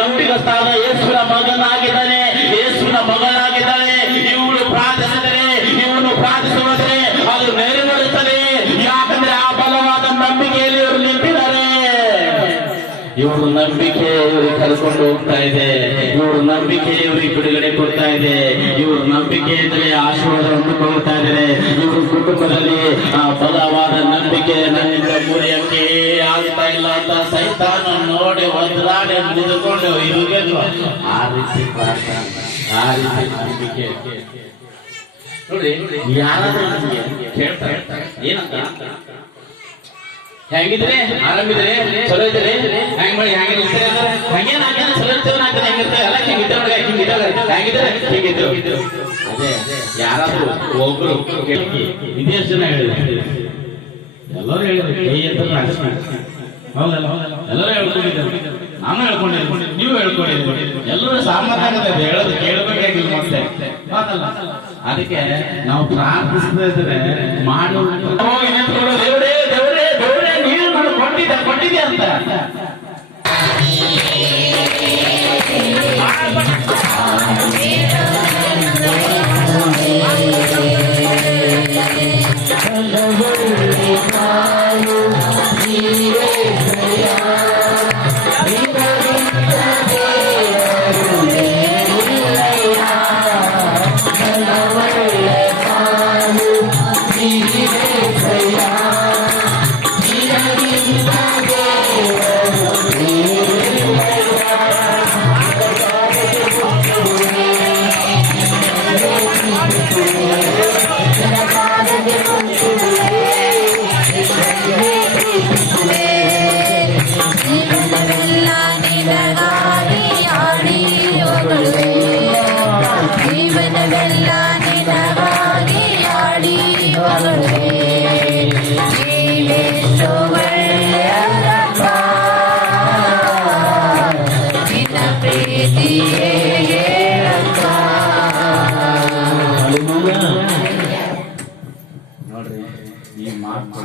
ನಂಬಿಗಸ್ತಾದ ಯೇಸುವಿನ ಮಗನಾಗಿದ್ದಾನೆ, ಯೇಸುವಿನ ಮಗಳಾಗಿದ್ದಾಳೆ. ಇವಳು ಪ್ರಾರ್ಥಿಸಿದರೆ, ಇವನು ಪ್ರಾರ್ಥಿಸುವುದರೆ ಅದು ನೆರವೇರುತ್ತದೆ. ಯಾಕಂದ್ರೆ ಆ ಬಲವಾದ ನಂಬಿಕೆಯಲ್ಲಿ ಇವರು ನಿಂತಿದ್ದಾರೆ. ಇವರು ನಂಬಿಕೆ ಇವರಿಗೆ ಕರೆದುಕೊಂಡು ಹೋಗ್ತಾ ಇದೆ. ಇವರು ನಂಬಿಕೆ ಇವರಿಗೆ ಬಿಡುಗಡೆ ಕೊಡ್ತಾ ಇದೆ. ಇವರು ನಂಬಿಕೆಯಿಂದಲೇ ಆಶೀರ್ವಾದವನ್ನು ಕೊಡ್ತಾ ಇದ್ದಾರೆ. ಇವರು ಕುಟುಂಬದಲ್ಲಿ ಆ ಬಲವಾದ ನಂಬಿಕೆ ನನ್ನಿಂದ ಮುರಿಯಕ್ಕೆ ಆಗ್ತಾ ಇಲ್ಲ ಅಂತ ಸೈತಾನ ನೋಡಿ ಒದ್ರಾಡಿ ನಿಂತುಕೊಂಡು ಇರಬೇಕು. ಆ ರೀತಿ ಪ್ರಾರ್ಥನೆ, ಆ ರೀತಿ ನಂಬಿಕೆ ನೋಡಿ. ಯಾರಾದ್ರೂ ಕೇಳ್ತಾರೆ ಏನಂತ, ಹೆಂಗಿದ್ರೆ ಆರಾಮಿದ್ರೆ ಚಲೋ ಇದ್ರೆ ಹೆಂಗ್ ಮಾಡಿ ಹೆಂಗಿದ್ರೆ ಹಂಗೇನ್ ಹಾಕಿದ್ರೆ ಚಲೋ ಇರ್ತೇವೆ ಹಾಕಿದ್ರೆ ಹೆಂಗಿರ್ತೇವೆ ಎಲ್ಲ ಹಿಂಗಿದ್ರೆ ಹೆಂಗಿದ್ರೆ ಹಿಂಗಿದ್ರು. ಅದೇ ಯಾರಾದ್ರೂ ಒಬ್ರು ವಿದೇಶ ಜನ ಹೇಳಿದ್ರು, ಎಲ್ಲರೂ ಹೇಳಿದ್ರು ಕೈ ಅಂತ. ಹೌದಲ್ಲ, ಎಲ್ಲರೂ ಹೇಳ್ಕೊಂಡಿದ್ದಾರೆ, ನಾನು ಹೇಳ್ಕೊಂಡಿದ್ದೀನಿ, ನೀವು ಹೇಳ್ಕೊಂಡಿದ್ದೀರಿ. ಎಲ್ಲರೂ ಸಾಮಾನ್ಯ ಹೇಳೋದು ಕೇಳಬೇಕಾಗಿಲ್ಲ ಮತ್ತೆ ಮಾತಲ್ಲ. ಅದಕ್ಕೆ ನಾವು ಪ್ರಾರ್ಥಿಸ್ತಾ ಇದ್ರೆ ಮಾಡು ದೇವರೇ ದೇವರೇ ದೇವರೇ ನೀನು ನಾನು ಕೊಟ್ಟಿದ್ದೆ ಅಂತ. ನೋಡ್ರಿ, ಈ ಮಾತು